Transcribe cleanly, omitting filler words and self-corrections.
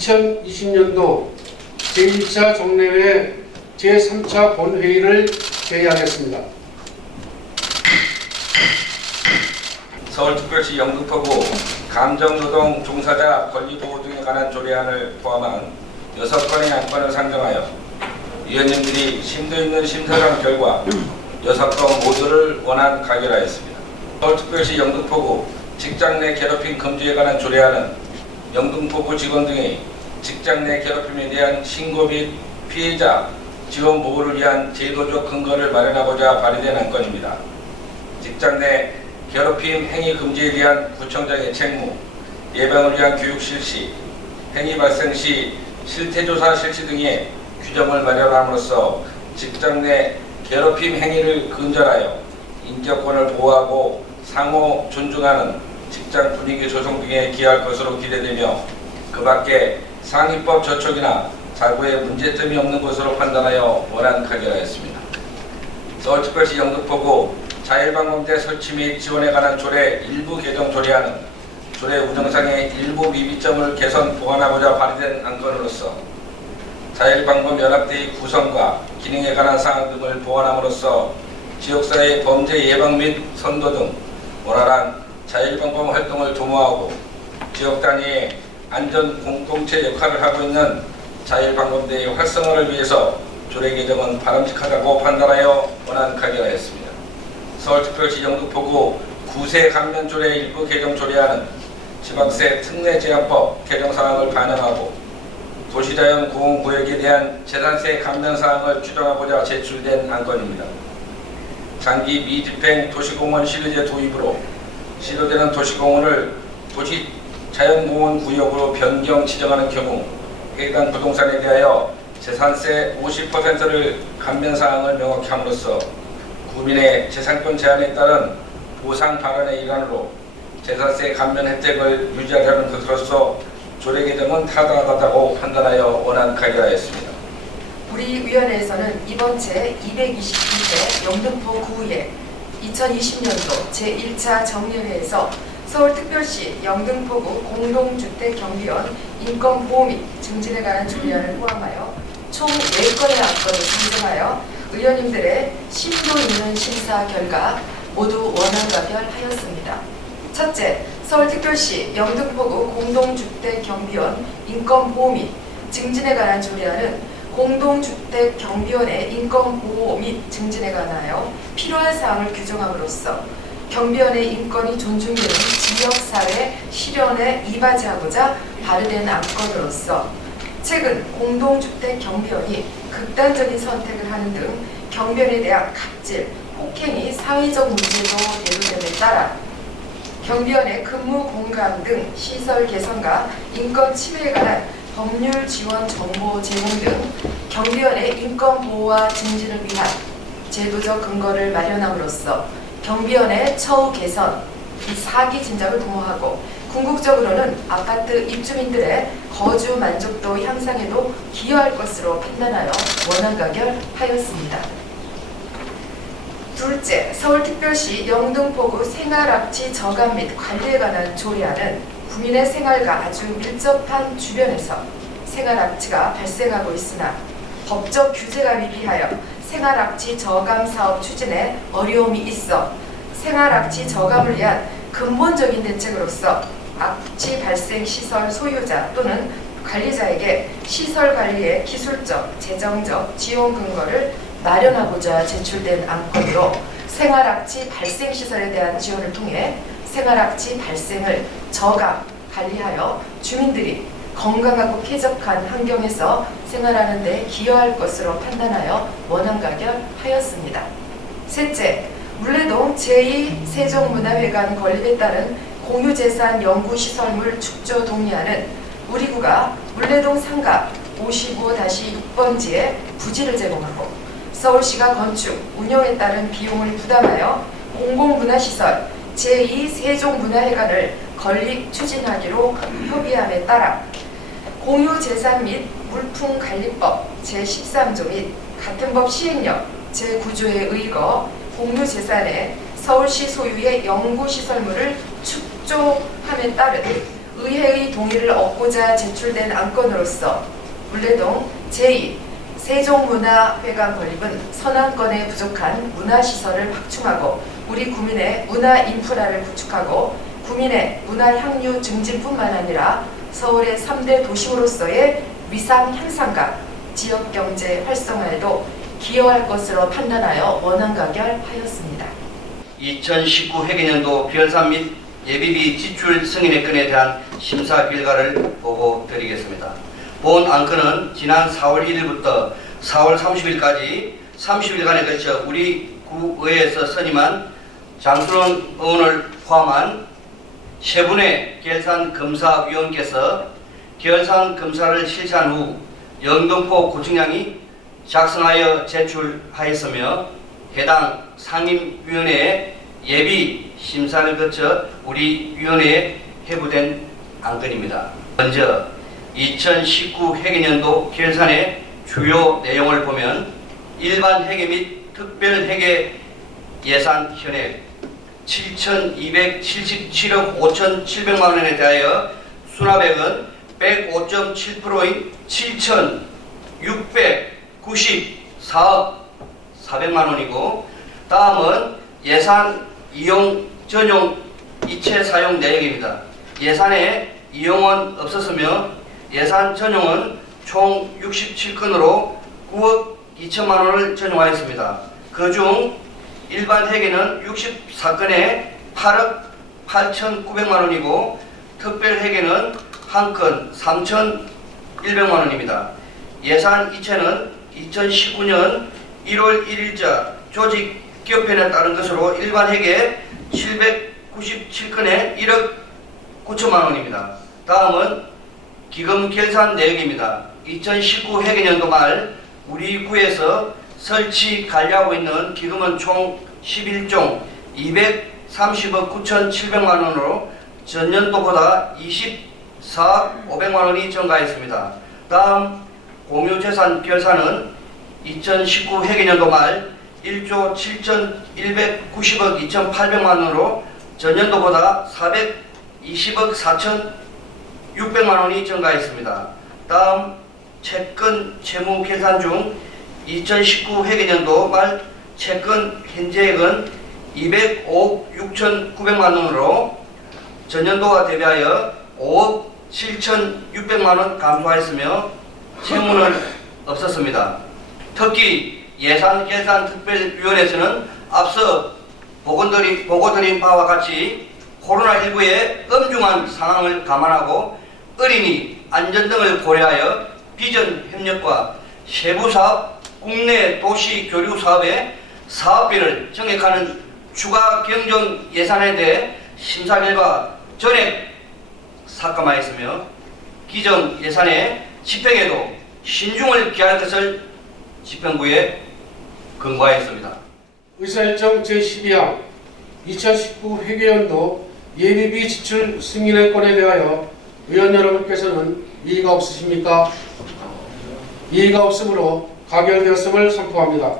2020년도 제1차 정례회 제3차 본회의를 개의하겠습니다. 서울특별시 영등포구 감정노동 종사자 권리보호 등에 관한 조례안을 포함한 6건의 안건을 상정하여 위원님들이 심도 있는 심사를 결과 6건 모두를 원안 가결하였습니다. 서울특별시 영등포구 직장 내 괴롭힘 금지에 관한 조례안은 영등포구 직원 등의 직장 내 괴롭힘에 대한 신고 및 피해자 지원 보호를 위한 제도적 근거를 마련하고자 발의된 안건입니다. 직장 내 괴롭힘 행위 금지에 대한 구청장의 책무, 예방을 위한 교육 실시, 행위 발생 시 실태조사 실시 등의 규정을 마련함으로써 직장 내 괴롭힘 행위를 근절하여 인격권을 보호하고 상호 존중하는 직장 분위기 조성 등에 기여할 것으로 기대되며 그 밖에 상위법 저촉이나 자구에 문제점이 없는 것으로 판단하여 원안 가결하였습니다. 서울특별시 영등포구 자율방범대 설치 및 지원에 관한 조례 일부 개정 조례안은 조례 운영상의 일부 미비점을 개선 보완하고자 발의된 안건으로서 자율방범연합대의 구성과 기능에 관한 사항 등을 보완함으로써 지역사회의 범죄 예방 및 선도 등 원활한 자율방범 활동을 도모하고 지역 단위의 안전 공동체 역할을 하고 있는 자율방범대의 활성화를 위해서 조례 개정은 바람직하다고 판단하여 원안 가결하였습니다. 서울특별시 영등포구 구세 감면조례 일부 개정 조례안은 지방세 특례제한법 개정 사항을 반영하고 도시자연공원구역에 대한 재산세 감면 사항을 규정하고자 제출된 안건입니다. 장기 미집행 도시공원 시리제 도입으로 시도되는 도시공원을 도시자연공원 구역으로 변경 지정하는 경우 해당 부동산에 대하여 재산세 50%를 감면 사항을 명확히 함으로써 구민의 재산권 제한에 따른 보상 발언의 일환으로 재산세 감면 혜택을 유지하려는 것으로서 조례 개정은 타당하다고 판단하여 원안 가결하였습니다. 우리 위원회에서는 이번 제 222회 영등포 구의 2020년도 제1차 정례회에서 서울특별시 영등포구 공동주택경비원 인권보호 및 증진에 관한 조례안을 포함하여 총 4건의 안건을 상정하여 의원님들의 심도 있는 심사 결과 모두 원안 가결하였습니다. 첫째, 서울특별시 영등포구 공동주택경비원 인권보호 및 증진에 관한 조례안은 공동주택경비원의 인권보호 및 증진에 관하여 필요한 사항을 규정함으로써 경비원의 인권이 존중되는 지역사회 실현에 이바지하고자 발의된 안건으로서 최근 공동주택경비원이 극단적인 선택을 하는 등 경비원에 대한 갑질, 폭행이 사회적 문제로 대두됨에 따라 경비원의 근무 공간 등 시설 개선과 인권 침해에 관한 법률 지원 정보 제공 등 경비원의 인권 보호와 증진을 위한 제도적 근거를 마련함으로써 경비원의 처우 개선, 사기 진작을 도모하고 궁극적으로는 아파트 입주민들의 거주 만족도 향상에도 기여할 것으로 판단하여 원안 가결하였습니다. 둘째, 서울특별시 영등포구 생활악취 저감 및 관리에 관한 조례안은 국민의 생활과 아주 밀접한 주변에서 생활악취가 발생하고 있으나 법적 규제가 미비하여 생활악취 저감 사업 추진에 어려움이 있어 생활악취 저감을 위한 근본적인 대책으로서 악취 발생 시설 소유자 또는 관리자에게 시설 관리의 기술적, 재정적 지원 근거를 마련하고자 제출된 안건으로 생활악취 발생 시설에 대한 지원을 통해 생활악취 발생을 저감, 관리하여 주민들이 건강하고 쾌적한 환경에서 생활하는 데 기여할 것으로 판단하여 원안 가결하였습니다. 셋째, 물레동 제2세종문화회관 건립에 따른 공유재산 연구시설물 축조 동의안은 우리구가 물레동 상가 55-6번지에 부지를 제공하고 서울시가 건축, 운영에 따른 비용을 부담하여 공공문화시설 제2세종문화회관을 건립 추진하기로 협의함에 따라 공유재산 및 물품관리법 제13조 및 같은 법 시행령 제9조에 의거 공유재산에 서울시 소유의 연구시설물을 축조함에 따른 의회의 동의를 얻고자 제출된 안건으로서 물레동 제2 세종문화회관 건립은 선안건에 부족한 문화시설을 확충하고 우리 구민의 문화 인프라를 구축하고 구민의 문화 향유 증진뿐만 아니라 서울의 3대 도심으로서의 위상 향상과 지역경제 활성화에도 기여할 것으로 판단하여 원안가결하였습니다. 2019 회계년도 결산 및 예비비 지출 승인의 건에 대한 심사 결과를 보고 드리겠습니다. 본 안건은 지난 4월 1일부터 4월 30일까지 30일간에 걸쳐 우리 구의회에서 선임한 장순원 의원을 포함한 세 분의 결산검사위원께서 결산검사를 실시한 후 영등포 구청장이 작성하여 제출하였으며 해당 상임위원회의 예비 심사를 거쳐 우리 위원회에 회부된 안건입니다. 먼저 2019 회계년도 결산의 주요 내용을 보면 일반 회계 및 특별 회계 예산 현액 7,277억 5,700만 원에 대하여 수납액은 105.7%인 7,694억 400만 원이고 다음은 예산 이용 전용 이체 사용 내역입니다. 예산에 이용은 없었으며 예산 전용은 총 67건으로 9억 2천만 원을 전용하였습니다. 그중 일반 회계는 64건에 8억 8,900만 원이고 특별 회계는 1건 3,100만 원입니다. 예산 이체는 2019년 1월 1일자 조직 개편에 따른 것으로 일반 회계 797건에 1억 9천만 원입니다. 다음은 기금 결산 내역입니다. 2019 회계년도 말 우리 구에서 설치 관리하고 있는 기금은 총 11종 230억 9,700만 원으로 전년도보다 24억 500만 원이 증가했습니다. 다음 공유재산 결산은 2019 회계년도 말 1조 7,190억 2,800만 원으로 전년도보다 420억 4,600만 원이 증가했습니다. 다음 채권 채무 계산 중 2019 회계년도 말 채권 현재액은 205억 6,900만 원으로 전년도와 대비하여 5억 7,600만 원 감소하였으며 채무는 없었습니다. 특히 예산결산특별위원회에서는 앞서 보고드린 바와 같이 코로나19의 엄중한 상황을 감안하고 어린이 안전 등을 고려하여 비전 협력과 세부사업, 국내 도시 교류 사업의 사업비를 정액하는 추가 경정 예산에 대해 심사 결과 전액 삭감하였으며 기정 예산의 집행에도 신중을 기할 것을 집행부에 권고하였습니다. 의사일정 제12항 2019 회계연도 예비비 지출 승인의 건에 대하여 의원 여러분께서는 이의가 없으십니까? 이의가 없으므로 가결되었음을 선포합니다.